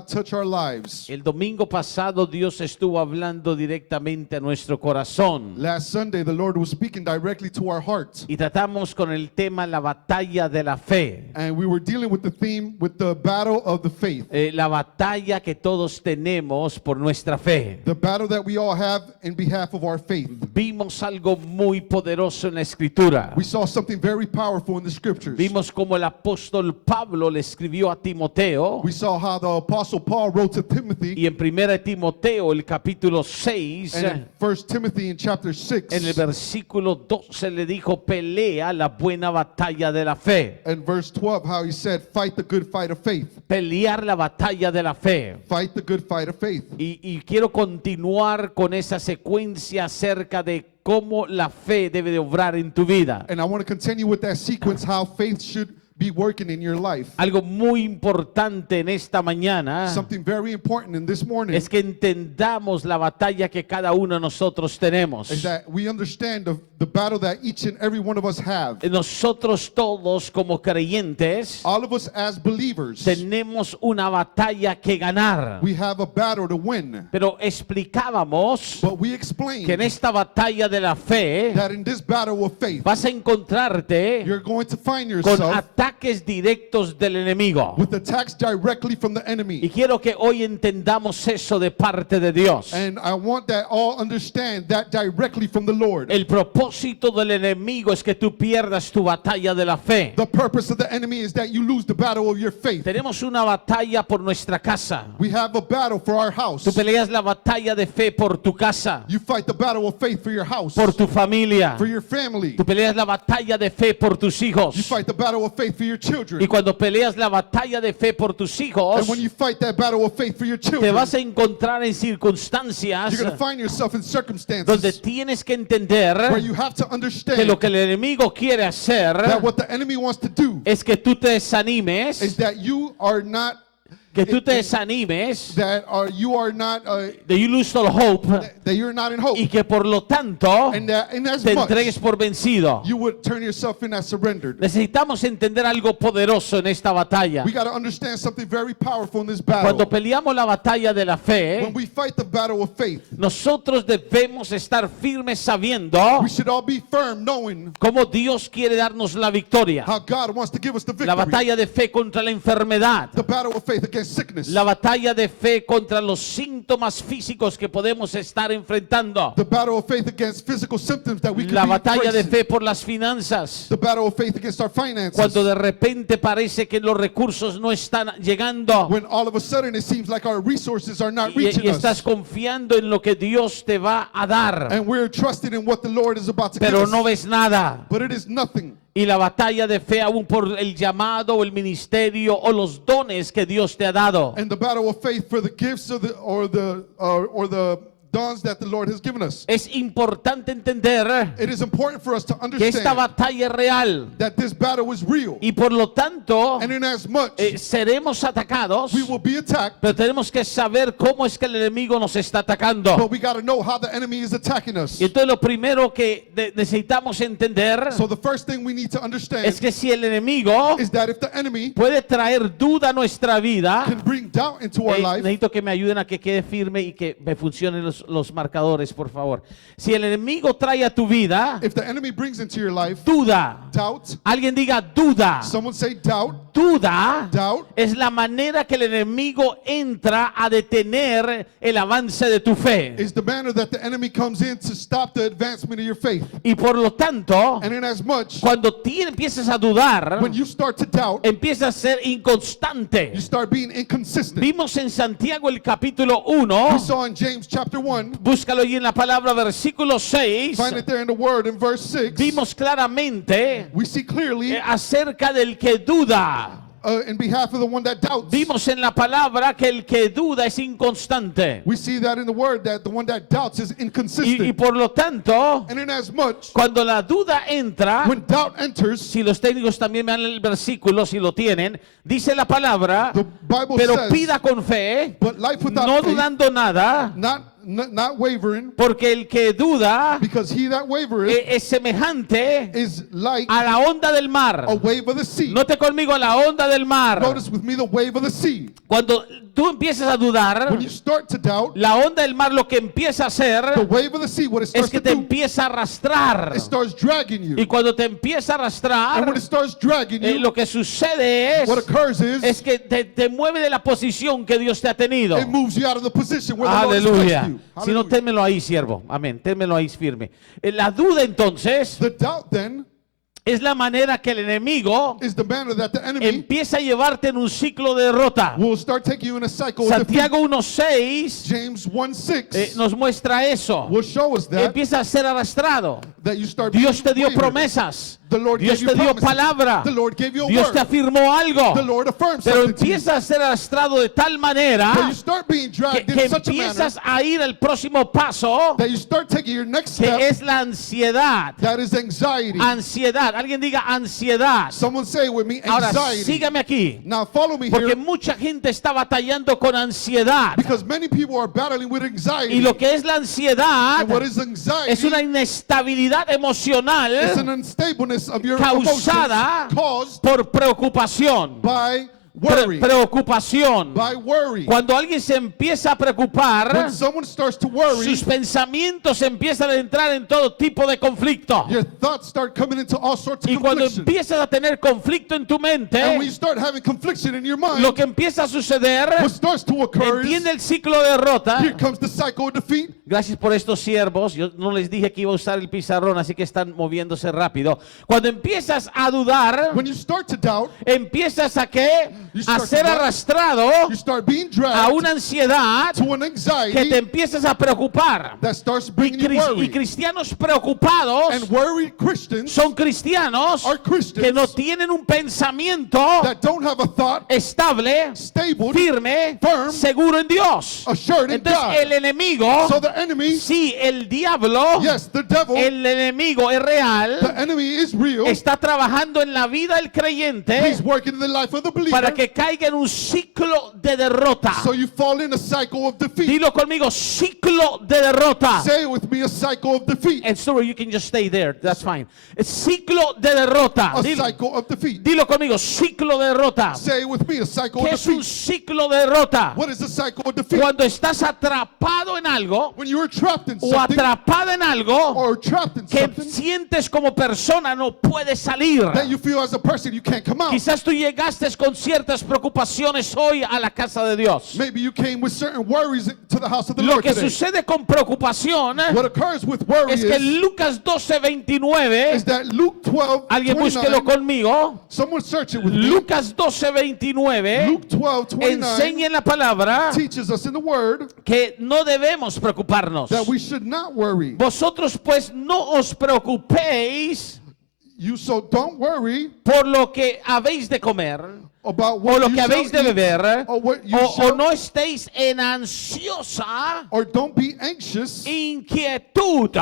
God touch our lives. El domingo pasado Dios estuvo hablando directamente a nuestro corazón Last Sunday, the Lord was speaking directly to our hearts. y tratamos con el tema la batalla de la fe. And we were dealing with the theme, with the battle of the faith. La batalla que todos tenemos por nuestra fe. The battle that we all have in behalf of our faith. Vimos algo muy poderoso en la escritura. We saw something very powerful in the scriptures. Vimos como el apóstol Pablo le escribió a Timoteo. We saw how the apostle Paul wrote to Timothy. Y en 1 Timoteo, el capítulo 6, And in 1 Timothy in chapter 6. en el versículo 12 le dijo, pelea la buena batalla de la fe. And verse 12, how he said, fight the good fight of faith. Pelear la batalla de la fe. Fight the good fight of faith. Y quiero continuar con esa secuencia acerca de cómo la fe debe de obrar en tu vida. And I want to continue with that sequence, how faith should be working in your life. Algo muy importante en esta mañana Something very important in this morning es que entendamos la batalla que cada uno de nosotros tenemos. is that we understand the battle that each and every one of us have. Nosotros todos como creyentes All of us as believers, tenemos una batalla que ganar. we have a battle to win. Pero explicábamos But we que en explained esta batalla de la fe that in this battle of faith, vas a encontrarte you're going to find con yourself ataques directos del enemigo. with attacks directly from the Y enemy. quiero que hoy entendamos eso de parte de Dios. And I want that all understand that directly from the Lord. El propósito del enemigo es que tú pierdas tu batalla de la fe. The purpose of the enemy is that you lose the battle of your faith. Tenemos una batalla por nuestra casa. We have a battle for our house. Tú peleas la batalla de fe por tu casa, You fight the battle of faith for your house, por tu familia. for your family. Tú peleas la batalla de fe por tus You hijos. fight the battle of faith for your children. Y cuando peleas la batalla de fe por tus hijos, And when you fight that battle of faith for your te children, vas a encontrar en circunstancias you're going to find yourself in donde circumstances tienes que entender where you have to que understand lo que el enemigo quiere hacer that what the enemy wants to do es que tú te desanimes, is that you are not que tú te desanimes, you are not that you lose all hope, that you're not in hope, y que por lo tanto and that in as te much entregues por vencido. you would turn yourself in as surrendered. Necesitamos entender algo poderoso en esta batalla. We got to understand something very powerful in this Cuando battle. peleamos la batalla de la fe, When we fight the battle of faith, nosotros debemos estar firmes sabiendo we should all be firm knowing cómo Dios quiere darnos la victoria. how God wants to give us the La victory. batalla de fe contra la enfermedad. The battle of faith against sickness. La batalla de fe contra los síntomas físicos que podemos estar enfrentando. The battle of faith against physical symptoms that we could La be batalla de facing. fe por las finanzas. The battle of faith against our finances. Cuando de repente parece que los recursos no están llegando When all of a sudden it seems like our resources are not y reaching estás us. confiando en lo que Dios te va a dar, And we're trusting in what the Lord is about to give pero us. no ves nada. But it is nothing. Y la batalla de fe aún por el llamado o el ministerio o los dones que Dios te ha dado. And the battle of faith for the gifts of or the dons that the Lord has given us. Es importante entender It is important for us to que esta understand batalla es real that this battle is real. y por lo tanto And in as much seremos atacados, we will be attacked, pero tenemos que saber cómo es que el enemigo nos está atacando. but we got to know how the enemy is attacking us. Y entonces lo primero que necesitamos entender So the first thing we need to understand es que si el enemigo is that if the enemy puede traer duda a nuestra vida, can bring doubt into our life, necesito que me ayuden a que quede firme y que me funcionen los marcadores, por favor. Si el enemigo trae a tu vida if the enemy brings into your life duda, doubt, alguien diga duda. someone say doubt, Duda doubt es la manera que el enemigo entra a detener el avance de tu fe. is the manner that the enemy comes in to stop the advancement of your faith. Y por lo tanto, And in as much, cuando empiezas a dudar, when you start to doubt, empiezas a ser inconstante. you start being inconsistent. Vimos en Santiago el capítulo We 1, saw in James chapter 1, búscalo ahí en la palabra versículo 6, find it there in the word in verse 6, vimos claramente we see clearly acerca del que duda. in behalf of the one that doubts. Vimos en la palabra que el que duda es inconstante. We see that in the word that the one that doubts is Y inconsistent. por lo tanto, And in as much, cuando la duda entra, when doubt enters, si los técnicos también me dan el versículo, si lo tienen, dice la palabra, the Bible pero says, pida con fe, but life without no faith, dudando nada, not wavering, porque el que duda because he that wavereth es semejante is like a la onda del mar. a wave of the sea. Note conmigo a la onda del mar. Notice with me the wave of the sea. Cuando tú empiezas a dudar, when you start to doubt, la onda del mar lo que empieza a hacer the wave of the sea, what it es starts que to te do, empieza a arrastrar. it starts dragging you. Y cuando te empieza a And when arrastrar, it starts dragging you, lo que sucede what occurs es is que te mueve de la posición que Dios te ha tenido. it moves you out of the position where the Lord has Aleluya. placed you. Si no, Hallelujah. ténmelo ahí, siervo. Amén. Ténmelo ahí firme. La duda entonces The doubt then es la manera que el enemigo is the manner that the enemy empieza a llevarte en un ciclo de derrota. will start taking you in a cycle of defeat. Santiago 1:6 James 1:6 nos muestra eso. will show us that Empieza a ser arrastrado. you start Dios te being dio wavered. promesas. The Lord Dios gave te you dio promises. palabra. The Lord gave you a Dios word. te afirmó algo. The Lord affirms Pero something to you. empieza a ser arrastrado de tal manera But you start being que, dragged que in such a manner empiezas a ir al próximo paso, that you start taking your next que step. es la ansiedad. That is anxiety. Ansiedad. Alguien diga ansiedad. Someone say with me, Ahora anxiety. sígame aquí. Now follow me Porque here, mucha gente está batallando con ansiedad. because many people are battling with anxiety. Y lo que es la ansiedad And what is anxiety? es una inestabilidad It's emocional an unstableness of your causada emotions caused por preocupación. by worry. Preocupación. By worry. Cuando alguien se empieza a preocupar, When someone starts to worry, sus pensamientos empiezan a entrar en todo tipo de conflicto. your thoughts start coming into all sorts of Y cuando confliction. empiezas a tener conflicto en tu mente, And when you start having confliction in your mind, lo que empieza a suceder, what starts to occur is, entiende el ciclo de derrota. here comes the cycle of defeat. Gracias por estos siervos. Yo no les dije que iba a usar el pizarrón, así que están moviéndose rápido. Cuando empiezas a dudar, When you start to doubt, empiezas a qué? You A start ser to what? arrastrado you start being a dragged una ansiedad to an que anxiety te empiezas a preocupar. that starts Y, bringing you y worry. cristianos preocupados And worried Christians son cristianos are Christians que no tienen un pensamiento that don't have a thought estable, stable, firme, firm, seguro en Dios. assured in God. Entonces el enemigo, So the enemy, sí, el diablo, yes, the devil, el enemigo es real, the enemy is real. está trabajando en la vida del creyente He's working in the life of the believer. para que caiga en un ciclo de derrota. So you fall in a cycle of defeat. Dilo conmigo, ciclo de derrota. Say it with me, a cycle of defeat. And sorry, you can just stay there. That's fine. Ciclo de derrota. A Dilo, cycle of defeat. dilo conmigo, ciclo de derrota. Say it with me, a cycle ¿Qué of es un defeat. ciclo de derrota? What is a cycle of defeat? Cuando estás atrapado en algo When you're trapped in o something atrapada en algo or trapped in que something sientes como persona no puedes salir. that you feel as a person you can't come out. Quizás tú llegaste con ciertas preocupaciones hoy a la casa de Dios. Maybe you came with certain worries to the house of the Lo Lord que today. sucede con preocupación What occurs with worry es que is Lucas 12:29, that Luke 12, alguien búsquelo 29, conmigo, someone search it with me. Lucas 12:29 Luke 12, 29 enseña en la palabra teaches us in the word que no debemos preocuparnos. that we should not worry. Vosotros pues no os preocupéis You so don't worry por lo que habéis de comer about o what lo you que habéis de shall eat, beber or what you o shall, no estéis en ansiosa or don't be anxious, inquietud.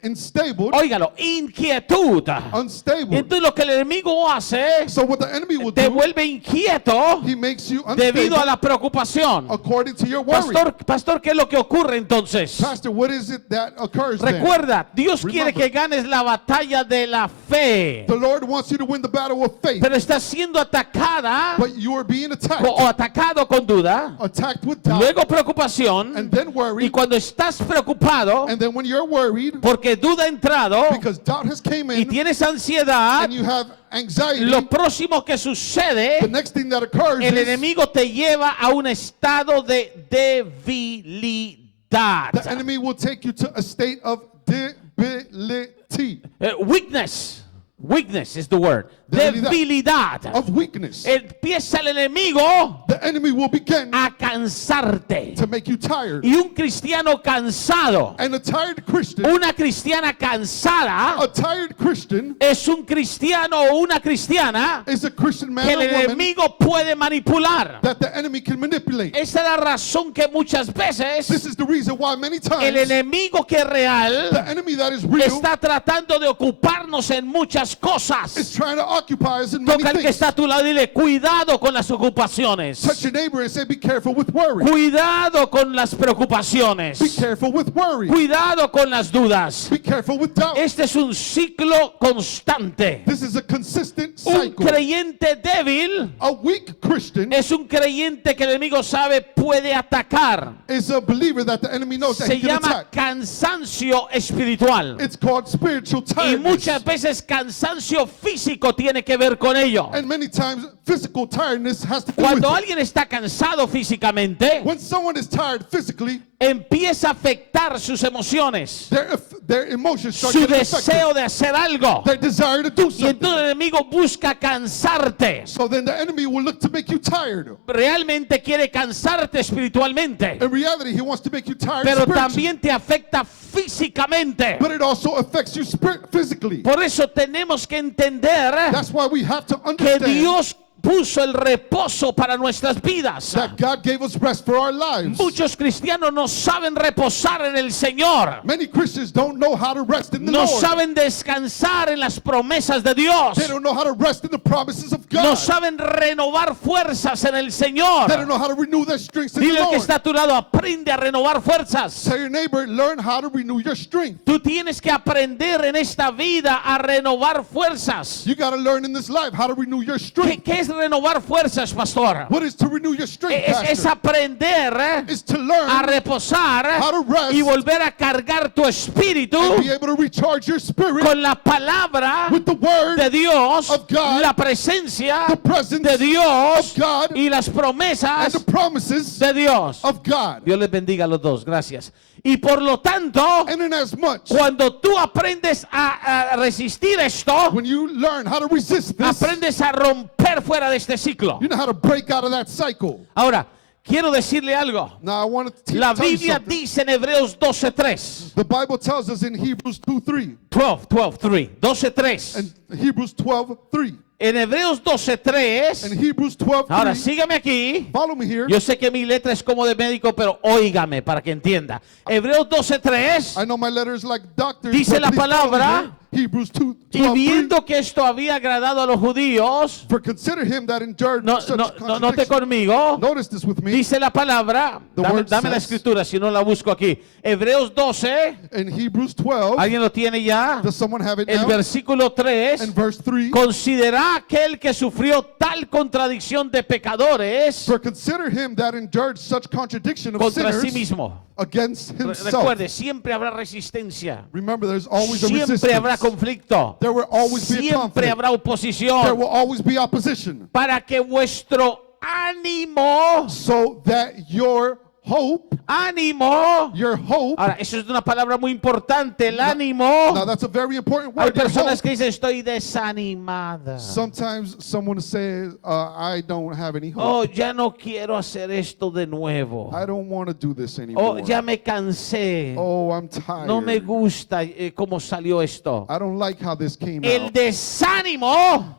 unstable, Óigalo, inquietud. unstable. Entonces lo que el enemigo hace So what the enemy will te do, vuelve inquieto he makes you debido a unstable la preocupación. according to your worry. Pastor, ¿qué es lo que ocurre entonces? Pastor, what is it that occurs then? Recuerda, Dios quiere Remember. que ganes la batalla de la fe, The Lord wants you to win the battle of faith, pero estás siendo atacada but you are being attacked, o atacado con duda, attacked with doubt, luego preocupación, and then y worry, cuando estás preocupado and then when you're worried, porque duda ha entrado because doubt has came y in, tienes ansiedad, and you have anxiety, lo próximo que the sucede, next thing that occurs el is enemigo te lleva a un estado de debilidad. the enemy will take you to a state of debility, Weakness. Weakness is the word. Debilidad. Debilidad. of weakness. Empieza el enemigo The enemy will begin a cansarte. to make you tired. Y un cristiano cansado, And a tired Christian, una cristiana cansada, a tired Christian es un cristiano o una cristiana is a Christian man que el or woman enemigo puede manipular. that the enemy can manipulate. Esa es la razón que muchas This veces is the reason why many el times enemigo que es the real enemy that is real está tratando de ocuparnos en muchas muchas is cosas. trying to occupy us in many Toca al que things. está a tu lado y dile, cuidado con las ocupaciones. Touch your neighbor and say, be careful with worry. Cuidado con las Be preocupaciones. careful with worry. Cuidado con las dudas. Be careful with doubt. Este es un ciclo constante. This is a consistent Un cycle. creyente débil A weak Christian es un creyente que el enemigo sabe puede atacar. is a believer that the enemy knows that Se he can llama attack. cansancio espiritual. It's called spiritual Y muchas tiredness. veces cansancio físico tiene que ver con ello. And many times physical tiredness has to do with Cuando it. alguien está cansado físicamente, When someone is tired physically, empieza a afectar sus emociones, their emotions start su getting affected. deseo de hacer algo. Their desire to do Y something. entonces el enemigo busca cansarte. So then the enemy will look to make you tired. Realmente quiere cansarte espiritualmente, In reality, he wants to make you tired pero spiritually. también te afecta físicamente. But it also affects you physically. Por eso tenemos que entender That's why we have to que understand Dios puso el reposo para nuestras vidas. that God gave us rest for our lives. Muchos cristianos no saben reposar en el Señor. Many Christians don't know how to rest in the No Lord. saben descansar en las promesas de Dios. They don't know how to rest in the promises of God. No saben renovar fuerzas en el They Señor. don't know how to renew their strength in the Dile al que Lord. está a tu lado, aprende a renovar fuerzas. Tell your neighbor, learn how to renew your strength. Tú tienes que aprender en esta vida a renovar fuerzas. You got to learn in this life how to renew your strength. ¿Qué es renovar fuerzas, pastor? What is to renew your strength, Es Pastor? aprender Is to a learn reposar how to rest y volver a cargar tu espíritu and be able to recharge your spirit con la palabra with the word de Dios, of God, la presencia the presence de Dios of God, y las and promesas the promises de Dios. of God. Dios les bendiga a los dos, gracias. Y por lo tanto, And in as much, cuando tú aprendes a resistir esto, when you learn how to resist this, aprendes a romper fuera de este ciclo. you know how to break out of that cycle. Ahora, quiero decirle algo. Now I want to La tell you Biblia something. dice en Hebreos 12:3. The Bible tells us in Hebrews 2:3 12:3. 12:3. and Hebrews 12:3 En Hebreos and 12:3. Hebrews Ahora 12:3. sígame aquí. Follow me here. Yo sé que mi letra es como de médico, pero óigame para que entienda. Hebreos 12:3. I know my letters like doctors. Dice but la please follow me palabra, here. Hebrews 2, Y 12:3. viendo que esto había agradado a los judíos, For consider him that endured no, such note contradiction. conmigo, Notice this with me. dice la palabra, The dame, word dame la says- escritura si no la busco aquí. Hebreos 12, In Hebrews 12, ¿alguien lo tiene ya? does someone have it El now? versículo 3, In verse 3, considera aquel que sufrió tal contradicción de pecadores for consider him that endured such contradiction of contra sí sinners mismo. against himself. Recuerde, siempre habrá resistencia, Remember, there's always a siempre habrá resistance. conflicto, There will always be a siempre conflict. habrá There oposición, will always be opposition. para que vuestro ánimo, So that your hope, ahora eso es una palabra muy importante, el ánimo. now that's a very important Hay word, your personas hope. que dicen estoy desanimada. Sometimes someone says, I don't have any Oh, hope. ya no quiero hacer esto de nuevo. I don't want to do this Oh, anymore. ya me cansé. Oh, I'm tired. No me gusta cómo salió esto. I don't like how this came El out. desánimo,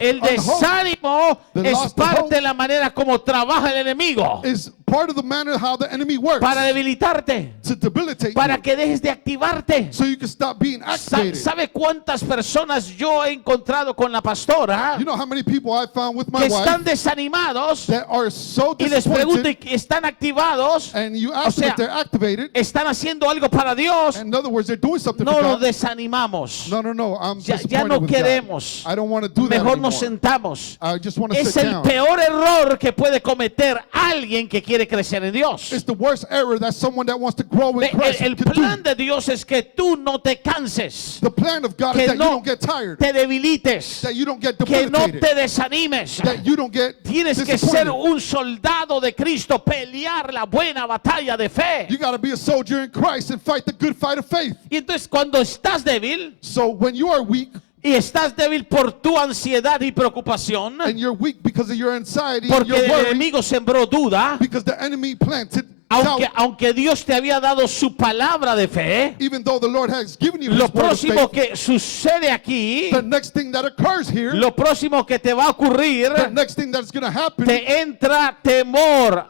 el unhope desánimo The es loss of parte hope de la manera como trabaja el enemigo is part of the manner how the enemy works para debilitarte, to debilitate para you, que dejes de activarte. so you can stop being activated. ¿Sabe cuántas personas yo he encontrado con la pastora You know how many people I found with que my están wife desanimados that are so y les pregunto, disappointed, ¿y están activados? and you O ask them sea, if they're activated, ¿Están haciendo algo para Dios? and in other words, they're doing something No for los God. desanimamos. No, I'm Ya disappointed no with queremos. God. I don't want to do that Mejor anymore. nos sentamos. I just want to Es sit el down. peor error que puede cometer alguien que quiere crecer en Dios. It's the worst error that someone that wants to grow in Christ El could plan do. de Dios es que tú no te canses, The plan of God que is that you no don't get tired, te debilites, that you don't get que no debilitated, te desanimes. that you don't get Tienes que ser disappointed. un soldado de Cristo, pelear la buena batalla de fe. You got to be a soldier in Christ and fight the good fight of faith. Y entonces cuando estás débil, So when you are weak, y estás débil por tu ansiedad y preocupación, and you're weak because of your anxiety and porque your el worry, enemigo sembró duda, because the enemy planted doubt, aunque Dios te había dado su palabra de fe, even though the Lord has given you lo his word of próximo faith, que sucede aquí, the next thing that occurs here, lo próximo que te va a ocurrir, the next thing that's going to happen, te entra temor.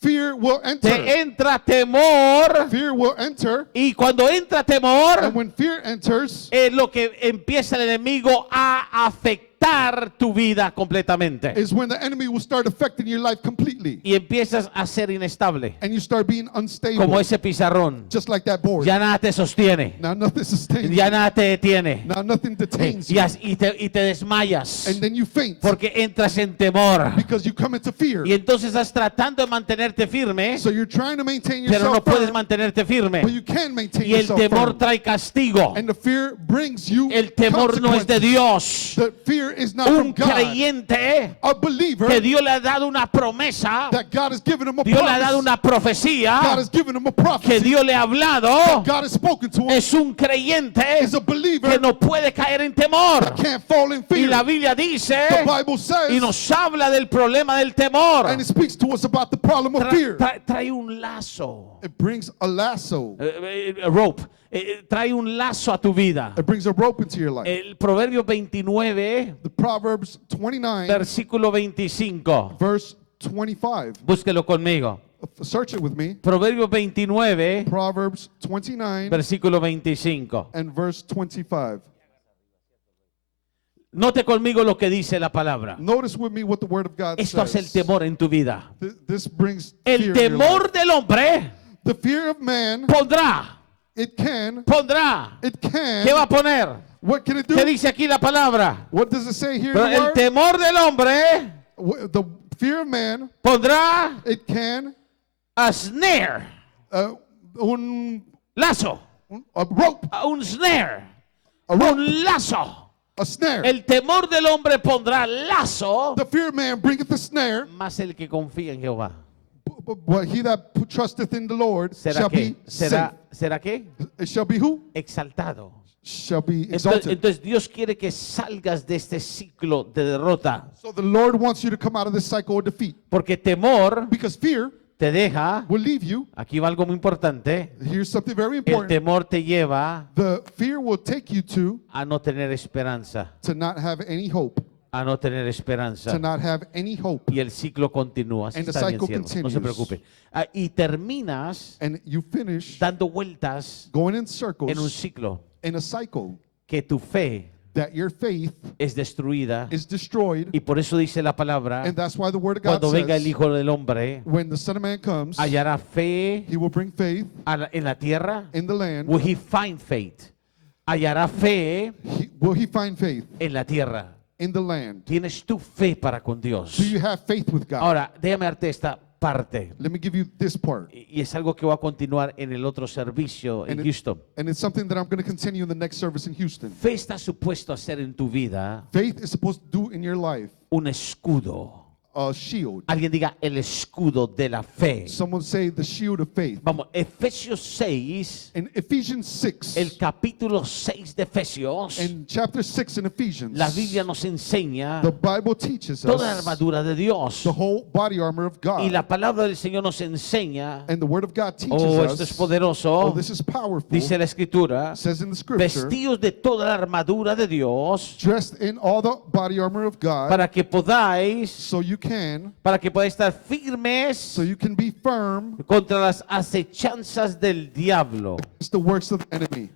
fear will enter. te entra temor. Fear will enter. Y cuando entra temor, And when fear enters, es lo que empieza el enemigo a afectar tu vida completamente. is when the enemy will start affecting your life completely. Y empiezas a ser inestable, And you start being unstable. como ese pizarrón. Just like that board. Ya nada te sostiene, Now nothing sustains ya you. nada te detiene. Now nothing detains Y, you. y te desmayas, And then you faint. porque entras en temor. Because you come into fear. Y entonces estás tratando de mantenerte firme, So you're trying to maintain pero no yourself puedes firm, mantenerte firme. but you can maintain Y el yourself temor firm. trae castigo. And the fear brings you El temor no es de consequences. Dios. The fear is not Un from God. creyente A believer que Dios le ha dado una promesa, that God has given him a Dios le ha dado promise. una profecía, God has given him a que prophecy. Dios le ha hablado, God has spoken to him. es un creyente Is a believer que no puede caer en temor. that can't fall in Y fear. la Biblia dice The Bible says, y nos habla del problema del temor. and it speaks to us about the problem of fear. Trae un lazo, It brings a lasso. a rope, trae un lazo a tu vida. It brings a rope into your life. El Proverbio 29, The Proverbs 29, versículo 25. verse 25. Búsquelo conmigo. Search it with me. Proverbio 29, Proverbs 29 versículo 25. and verse 25. Note conmigo lo que dice la palabra. Notice with me what the word of God Esto hace el says. temor en tu vida. This brings El fear in your life. temor del hombre The fear of man, pondrá. it can. ¿Qué va a poner? What can it do? ¿Qué dice aquí la palabra? What does it say here Pero in the el word? temor del hombre The fear of man, pondrá it can. a snare, Un lazo, a rope, un snare, a rope, un lazo. a snare. El temor del hombre pondrá lazo, The fear of man bringeth a snare, más el que confía en Jehová. but he that trusteth in the Lord ¿Será shall qué? be safe. ¿Será qué? It shall be who? Exaltado. Shall be Entonces, exalted. entonces Dios quiere que salgas de este ciclo de derrota, So the Lord wants you to come out of this cycle of defeat. porque temor Because fear te deja. will leave you. Aquí va algo muy importante. Here's something very El important. temor te lleva The fear will take you a no tener esperanza, to not have any hope. a no tener esperanza. To not have any hope. Y el ciclo continúa. Así And the está bien, cycle siervo, no se continues. preocupe. Y terminas And you finish dando vueltas going in en un circles ciclo in a cycle que tu fe that your faith es destruida. is destroyed. Y por eso dice la palabra, And that's why the word of God cuando venga el says, Hijo del Hombre, when the Son of Man comes, hallará fe he will bring faith en la tierra. in the land. Will he find faith? Hallará fe Will he find faith en la tierra. in the land? ¿Tienes tu fe para con Dios? Do you have faith with God? Ahora, déjame darte esta parte. Let me give you this part. Y es algo que va a continuar en el otro servicio en And Houston. And it's something that I'm going to continue in the next service in Houston. Fe está supuesto a ser en tu vida Faith is supposed to do in your life un escudo. a shield. Alguien diga el escudo de la fe. Someone say the shield of faith. Vamos, Efesios 6, In Ephesians 6, el capítulo 6 de Efesios, in chapter 6 in Ephesians, la Biblia nos enseña the Bible teaches toda la us armadura de Dios. the whole body armor of God. Y la palabra del Señor nos enseña, And the word of God teaches oh, esto es us, poderoso, oh, this is powerful, dice la Escritura, says in the scripture, vestidos de toda la armadura de Dios, dressed in all the body armor of God, para que podáis estar firmes so you can be firm contra las acechanzas del diablo. against the works of the enemy.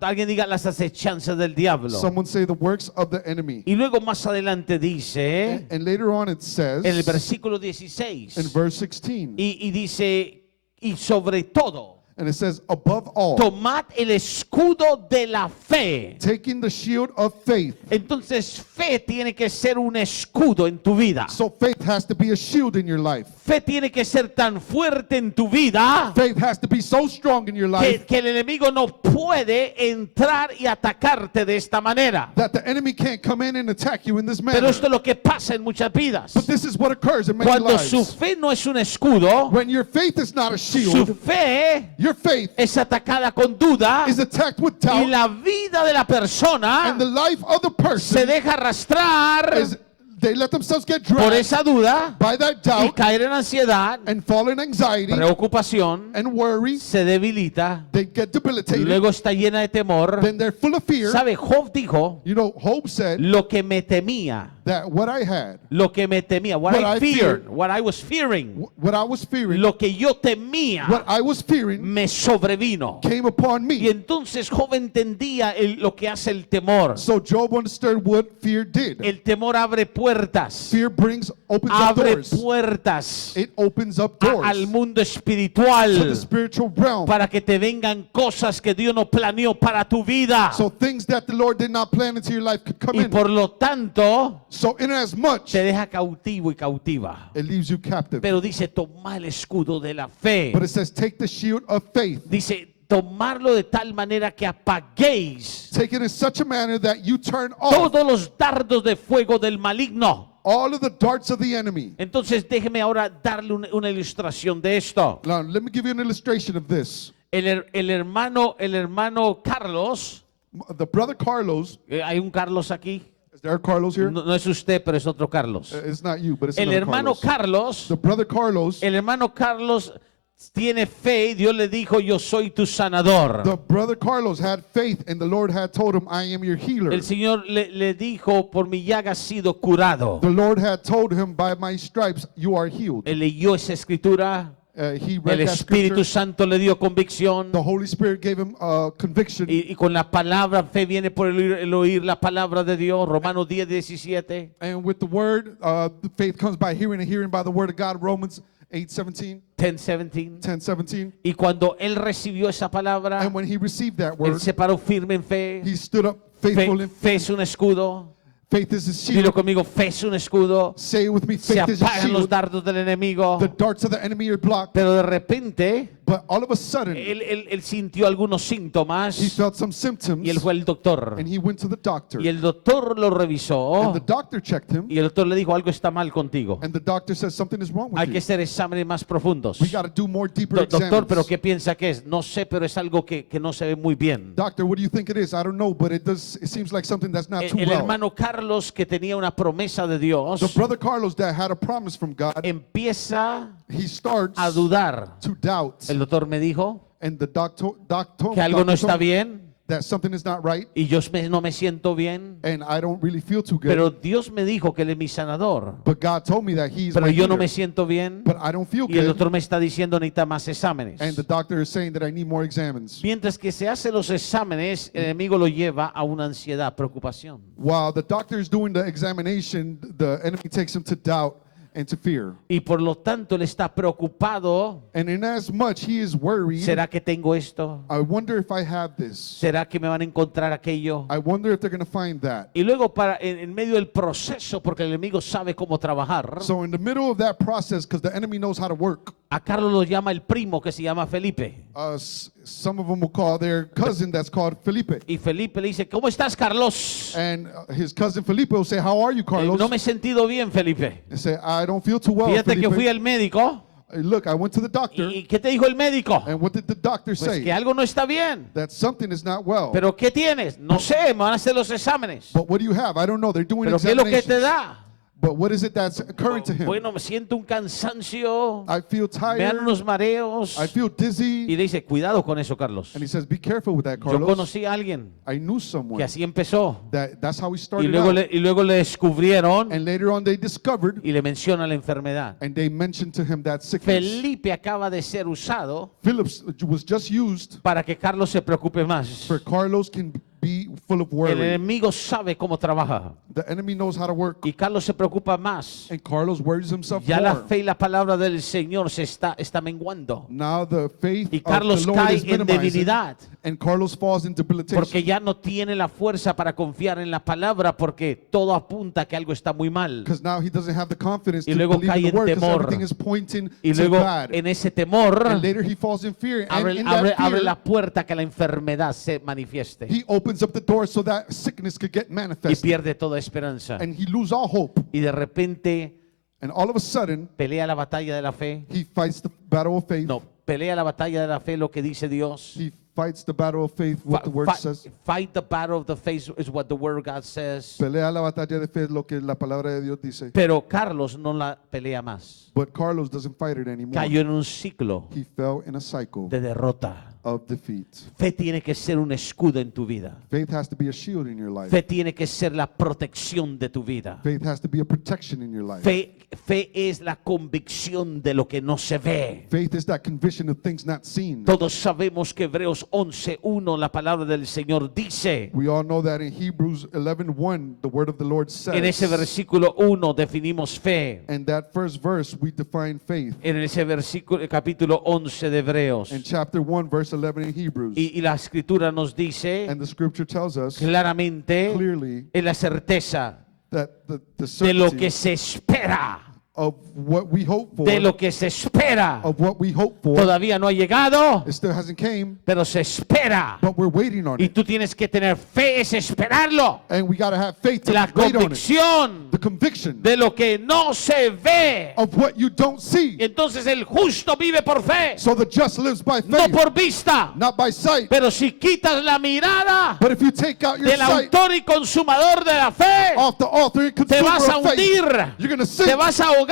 Alguien diga las acechanzas del diablo. Someone say the works of the enemy. Y luego más adelante dice, And later on it says, en el versículo 16, in verse 16, y dice, y sobre todo, and it says, above all, tomad el escudo de la fe. taking the shield of faith. Entonces, fe tiene que ser un escudo en tu vida. So faith has to be a shield in your life. Fe tiene que ser tan fuerte en tu vida Faith has to be so strong in your life que el enemigo no puede entrar y atacarte de esta manera. that the enemy can't come in and attack you in this manner. Pero esto es lo que pasa en muchas vidas. But this is what occurs in many Cuando su lives. fe no es un escudo, When your faith is not a su shield, fe your faith es atacada con duda is attacked with y doubt, la vida de la persona and the life of the se person deja arrastrar is they let themselves get por dragged esa duda by that y doubt caer en ansiedad, and fall in anxiety preocupación, and worry. se debilita, They get debilitated. luego está llena de temor. Then they're full of fear. ¿Sabe? Job dijo, You know, Job said lo que me temía that what I had, lo que me temía, what What I I feared, feared. what I was fearing, what I was fearing, lo que yo temía what I was fearing me sobrevino. came upon Y me. entonces Job entendía lo que hace el temor. So Job understood what fear did. El temor abre puertas, Fear opens up abre doors. puertas It opens up al doors mundo to espiritual the spiritual realm. para que te vengan cosas que Dios no planeó para tu vida. So things that the Lord did not plan into your life could come Y in. por lo tanto, So in as much, te deja cautivo y cautiva. it leaves you captive. Pero dice, toma el escudo de la fe. But it says, take the shield of faith. Dice, tomarlo de tal manera que apaguéis Take it in such a manner that you turn off todos los dardos de fuego del maligno. all of the darts of the enemy. Entonces déjeme ahora darle una ilustración de esto. Now, let me give you an illustration of this. El hermano Carlos, The brother Carlos, hay un Carlos aquí, is there a Carlos here? no es usted, pero es otro Carlos. It's not you, but it's El another hermano Carlos. Carlos, The brother Carlos, el hermano Carlos tiene fe y Dios le dijo, yo soy tu sanador. the brother Carlos had faith, and the Lord had told him, I am your healer. El Señor le dijo, por mi llaga has sido curado. The Lord had told him, by my stripes you are healed. Él leyó esa escritura, He read el that Espíritu scripture. Santo le dio convicción. The Holy Spirit gave him conviction. Y con la palabra, fe viene por el oír la palabra de Dios. Romanos 10:17. And with the word, the faith comes by hearing, and hearing by the word of God. Romans 8:17, 10:17. 10:17. Y cuando él recibió esa palabra, And when he received that él word, se paró firme en fe. he stood up faithful in Fe es un escudo. faith is his Dilo shield. conmigo, fe es un escudo. Say it with me, Se faith is his apagan los shield. dardos del enemigo. The darts of the enemy are blocked. Pero de repente, But all of a sudden, él sintió algunos he síntomas felt some symptoms, y él fue al doctor. and he went to the doctor. Y el doctor lo revisó And the doctor checked him, y el doctor le dijo, algo está mal contigo. and the doctor says something is wrong Hay with que you. hacer exámenes más profundos. We got to do more deeper Doctor, pero exams. ¿qué piensa que es? No sé, pero es algo que no se ve muy bien. Doctor, what do you think it is? I don't know, but it seems like something that's not too El well. hermano Carlos, que tenía una promesa de Dios, The brother Carlos that had a promise from God, empieza he starts a dudar. to doubt. El doctor me dijo And the doctor que algo no está told me bien that something is not right, y yo no me siento bien. and I don't really feel too good. Pero Dios me dijo que Él es mi sanador. But God told me that he's Pero my yo no healer. me siento bien. But I don't feel Y el good. doctor me está diciendo necesita más exámenes. And the doctor is saying that I need more examines. Mientras que se hacen los exámenes, el enemigo lo lleva a una ansiedad, preocupación. While the doctor is doing the examination, the enemy takes him to doubt and to fear. Y por lo tanto él está preocupado. And in as much he is worried, ¿Será que tengo esto? I wonder if I have this. ¿Será que me van a encontrar aquello? I wonder if they're going to find that. Y luego en medio del proceso, porque el enemigo sabe cómo trabajar, So in the middle of that process, because the enemy knows how to work, a Carlos lo llama el primo que se llama Felipe. some of them will call their cousin that's called Felipe. Y Felipe le dice, ¿cómo estás, Carlos? And his cousin Felipe will say, how are you, Carlos? No me he sentido bien, Felipe. And say, I don't feel too well, Fíjate que Felipe. fui al médico. Look, I went to the doctor, ¿Y qué te dijo el médico? and what did the doctor Pues say? que algo no está bien. That something is not well. ¿Pero qué tienes? No sé, me van a hacer los exámenes. But what do you have? I don't know. They're doing ¿Pero qué es lo que te examinations. da? But what is it that's occurring to him? Bueno, me siento un cansancio, I feel me dan tired. unos mareos. I feel Y dizzy. le dice, cuidado con eso, Carlos. And he says, be careful with that, Yo Carlos. conocí a alguien I knew que someone así empezó. that's how he Y started luego, out. y luego le descubrieron And later on they discovered, y le menciona la enfermedad. and they mentioned to him that sickness. Felipe acaba de ser usado Phillips was just used para que Carlos se preocupe más. for Carlos can be full of El worry. enemigo sabe cómo trabaja The enemy knows how to work. y Carlos se preocupa más. And Carlos worries himself Ya la more. fe y la palabra del Señor se está menguando. Now the faith Y of Carlos the Lord cae is en minimizing, debilidad. and Carlos falls in debilitation. Porque ya no tiene la fuerza para confiar en la palabra porque todo apunta que algo está muy mal. Because now he doesn't have the confidence Y to luego believe cae in the en word, because temor. everything is pointing Y to luego bad. en ese temor And later he falls in fear. And abre, in abre- that abre fear, la puerta que la enfermedad se manifieste he opens up the door so that sickness could get y manifested. pierde toda esperanza. And he lose all hope. Y de repente And all of a sudden, pelea la batalla de la fe. he fights the battle of faith. No, pelea la batalla de la fe, lo que dice Dios. He fights the battle of faith, what the word says. Fight the battle of the faith is what the word of God says. Pelea la batalla de fe, lo que la palabra de Dios dice. Pero Carlos no la pelea más. But Carlos doesn't fight it anymore. Cayó en un ciclo He fell in a cycle de derrota. of defeat. Fe tiene que ser un escudo en tu vida. Faith has to be a shield in your life. Fe tiene que ser la protección de tu vida. Faith has to be a protection in your life. Fe es la convicción de lo que no se ve. Faith is that conviction of things not seen. Todos sabemos que Hebreos 11:1 la palabra del Señor dice. We all know that in Hebrews 11:1 the word of the Lord En ese says. versículo 1 definimos fe. In that first verse we define faith. En ese versículo, capítulo 11 de Hebreos. In chapter 1 verse 11 in Hebrews. Y la escritura nos dice And the scripture tells us claramente clearly en la certeza that the de lo certainty que se espera. of what we hope for, De lo que se espera. of what we hope for, Todavía no ha llegado, it still hasn't came, pero se espera. but we're waiting on Y it. tú tienes que tener fe, es esperarlo. And we got to have faith to La wait on it. convicción The conviction de lo que no se ve. of what you don't see. Entonces el justo vive por fe, So the just lives by no faith, por vista. not by sight. Pero si quitas la mirada But if you take out your del sight autor y consumador de la fe, off the author and te consumer vas a of faith, hundir, you're going to te sink, vas a ahogar,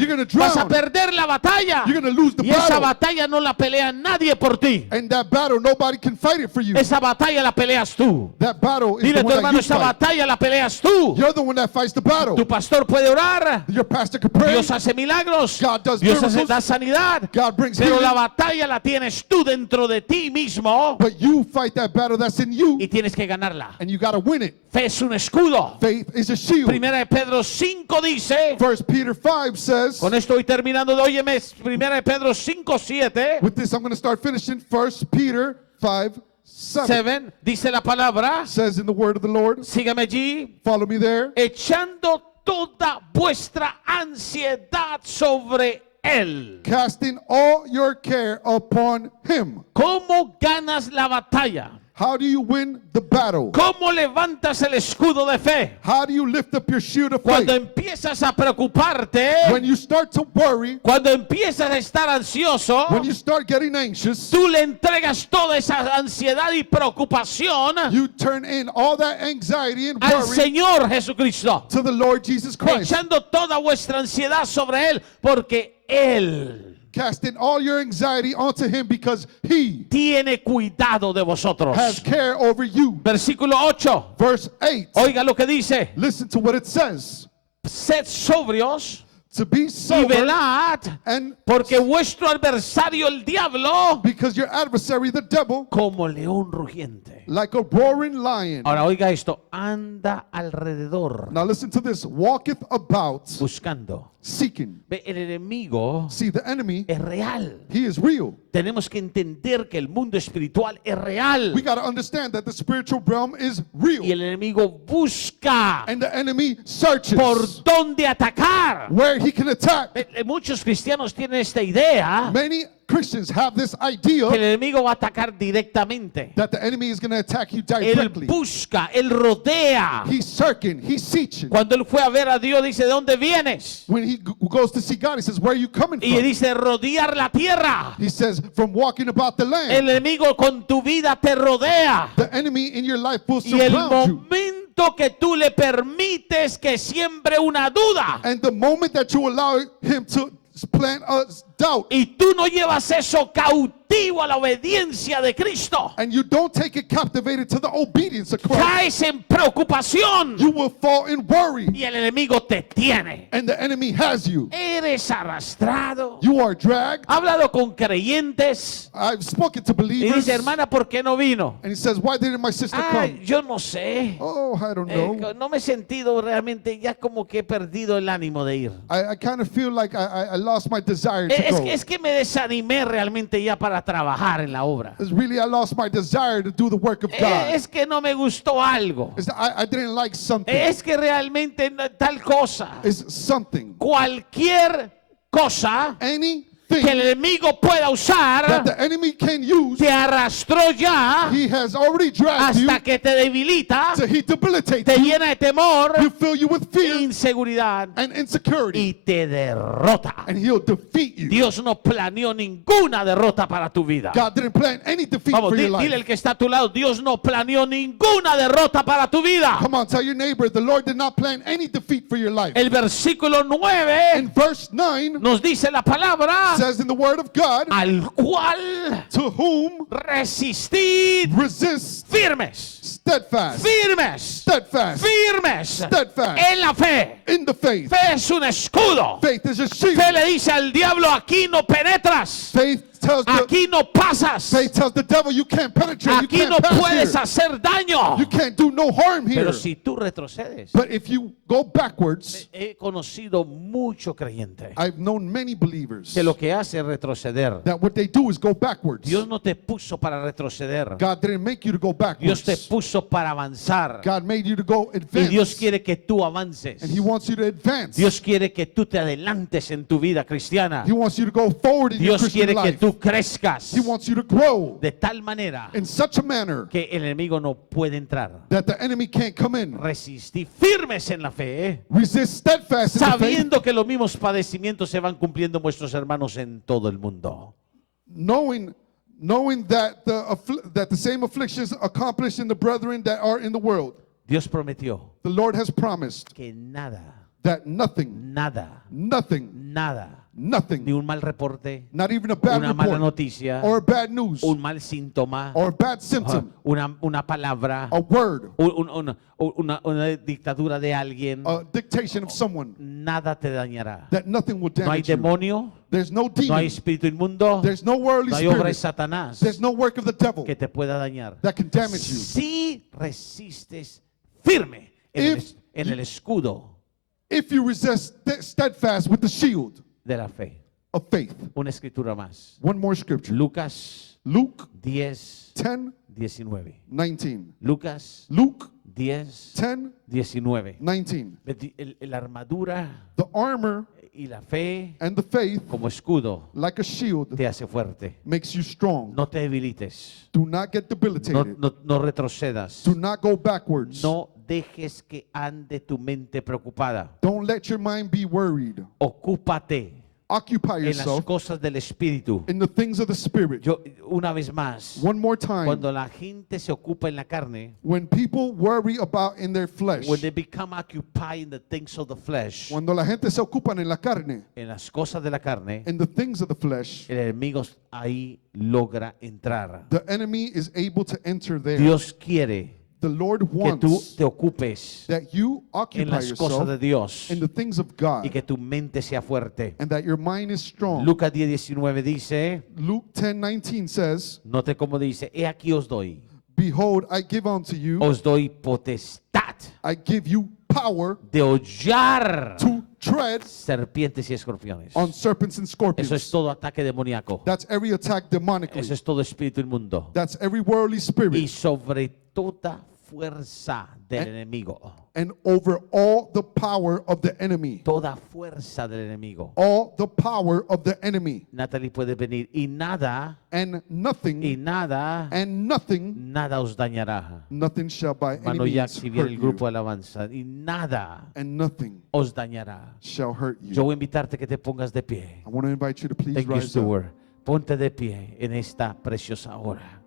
You're gonna vas a drown. perder la batalla. you're going to lose the Y esa battle. batalla no la pelea nadie por ti. And that battle, nobody can fight it for you. Esa batalla la peleas tú. That battle is Dile the a tu one that hermano, you esa fight. batalla la peleas tú. You're the one that fights the battle. Tu pastor puede orar, Your pastor can pray. Dios hace milagros, God does Dios miracles. da sanidad, God brings pero healing. la batalla la tienes tú dentro de ti mismo But you fight that battle that's in you, y tienes que ganarla. and you got to win it. Fe es un escudo. Faith is a shield. Primera de Pedro 5 dice, 1 Peter 5 says, con esto voy terminando de óyeme, Primera de Pedro 5:7, with this I'm going to start finishing. 1 Peter 5:7 7, dice la palabra, says in the word of the Lord, sígame allí, follow me there, echando toda vuestra ansiedad sobre Él. casting all your care upon him. ¿Cómo ganas la batalla? How do you win the battle? ¿Cómo levantas el escudo de fe? How do you lift up your shield of Cuando faith? empiezas a preocuparte, When you start to worry, cuando empiezas a estar ansioso, when you start getting anxious, tú le entregas toda esa ansiedad y preocupación you turn in all that anxiety and al worry Señor Jesucristo, to the Lord Jesus Christ, echando toda vuestra ansiedad sobre Él, porque Él casting all your anxiety onto him because he tiene cuidado de vosotros. has care over you. Versículo 8, Verse 8, oiga lo que dice, listen to what it says. sed sobrios To be y sober velad, and porque vuestro adversario el diablo, because your adversary, the devil, como león rugiente. like a roaring lion. Ahora oiga esto, anda alrededor Now listen to this. Walketh about, buscando. seeking. Ve, el enemigo See, the enemy, es real. he is real. Tenemos que entender que el mundo espiritual es real. We got to understand that the spiritual realm is real. Y el enemigo busca And the enemy searches por dónde atacar. where he can attack. Muchos cristianos tienen esta idea Many Christians have this que el idea enemigo va a atacar directamente. that the enemy is going to attack you Él directly. busca, él rodea. He's searching, he's seeking. Cuando él fue a ver a Dios, dice, ¿de dónde vienes? When he goes to see God, he says, where are you coming Y from? dice, rodear la tierra. He says, from walking about the El land. enemigo con tu vida te rodea. The enemy in your life will Y el surround you. momento que tú le permites que siembre una duda And the moment that you allow him to plant a doubt, y tú no llevas eso cautivo a la obediencia de Cristo, and you don't take it captivated to the obedience of Christ, caes en preocupación you will fall in worry, y el enemigo te tiene. and the enemy has you. Eres arrastrado. You are dragged. Ha hablado con creyentes I've spoken to y believers, dice, hermana, ¿por qué no vino? and he says, why didn't my sister Ah, come? yo no sé. Oh, I don't know. No me he sentido realmente, ya como que he perdido el ánimo de ir. I kind of feel like I lost my desire to go. Es que me desanimé realmente ya para trabajar en la obra. It's really, I lost my desire to do the work of God. Es que no me gustó algo. It's that I didn't like something. Es que realmente tal cosa. It's something. Cualquier cosa que el Anything enemigo pueda that usar the enemy can use, te arrastró ya he has already dragged you hasta que te debilita, to he debilitate te you, llena de temor, you fill you with fear inseguridad and insecurity, y te derrota. and he'll defeat you. Dios no planeó ninguna derrota para tu vida. God didn't plan any defeat Vamos, for your dile life. el que está a tu lado, Dios no planeó ninguna derrota para tu vida. Come on, tell your neighbor, the Lord did not plan any defeat for your life. El versículo 9 In verse 9 nos dice la palabra, says in the word of God, al cual to whom whom resistid resist firmes, steadfast, firmes, steadfast, firmes steadfast en la fe. in the faith. Fe es un escudo. Faith is a shield. Fe le dice al diablo, aquí no penetras, Faith tells the aquí no pasas, faith tells the devil you can't penetrate, you aquí can't no pass puedes here. hacer daño. You can't do no harm here. Pero si tú retrocedes, But if you go backwards, he conocido mucho creyente I've known many believers que lo que hace es retroceder. that what they do is go backwards. Dios no te puso para retroceder. God didn't make you to go Dios te backwards. puso para avanzar. God made you to go Y Dios advance. quiere que tú avances. And He wants you to advance. Dios quiere que tú te adelantes en tu vida cristiana. He wants you to go forward in your Dios Christian quiere que life. tú crezcas He wants you to grow de tal manera in such a manner que el enemigo no puede entrar. that the enemy can't come in. Resistí firmes en la fe, Resist steadfast in the faith, sabiendo que los mismos padecimientos se van cumpliendo en vuestros hermanos en todo el mundo. knowing that that the same afflictions accomplished in the brethren that are in the world. Dios prometió The Lord has promised que nada, that nothing, nada, nothing, nada, ni nothing, un mal reporte, not even a bad una mala report noticia, or bad news un mal síntoma, or a bad symptom, una palabra, a word, una dictadura de alguien, a dictation of someone, nada te dañará. that nothing will No hay damage you. demonio, There's no no hay demon, espíritu inmundo, there's no worldly no hay obra de spirit, Satanás there's no work of the devil que te pueda dañar. that can damage you. Si resistes firme en el escudo If you resist steadfast with the shield de la fe. of faith. Una escritura más. One more scripture. Lucas Luke 10, 10, 19. 19. Lucas Luke 10, 10, 19. 19. La armadura The armor y la fe and the faith, como escudo like a shield, te hace fuerte. makes you strong. No te debilites. Do not get debilitated. No retrocedas. Do not go backwards. No dejes que ande tu mente preocupada. Don't let your mind be worried. Ocúpate Occupy en las yourself cosas del espíritu. in the things of the Spirit. Yo, una vez más, One more time. cuando la gente se ocupa en la carne, When people worry about in their flesh, when they become occupied in the things of the flesh, cuando la gente se ocupan en la carne, en las cosas de la carne, in the things of the flesh, el enemigo ahí logra entrar. the enemy is able to enter there. Dios quiere The Lord que tú wants te ocupes that you en occupy las cosas yourself de Dios in the things of y God que tu mente sea fuerte. and that your mind is strong. Lucas 10:19 dice, Luke 10:19 says, note cómo dice, he aquí os doy give unto you, os doy potestad I give you power de hollar to tread serpientes y escorpiones. on serpents and Eso es scorpions. todo ataque demoníaco. That's every attack demonically. Eso es todo espíritu inmundo. That's every worldly Y spirit. sobre toda fuerza del enemigo. And over all the power of the enemy. Toda fuerza del enemigo. All the power of the enemy. Natalie puede venir y nada, And nothing, nada os dañará. nothing shall by any Mano Jack, means si viene hurt el grupo you. de alabanza, y nada And nothing os dañará. shall hurt Yo you. voy a invitarte que te pongas de pie. I want to invite you to please Thank you, rise up. Stuart. Ponte de pie en esta preciosa hora.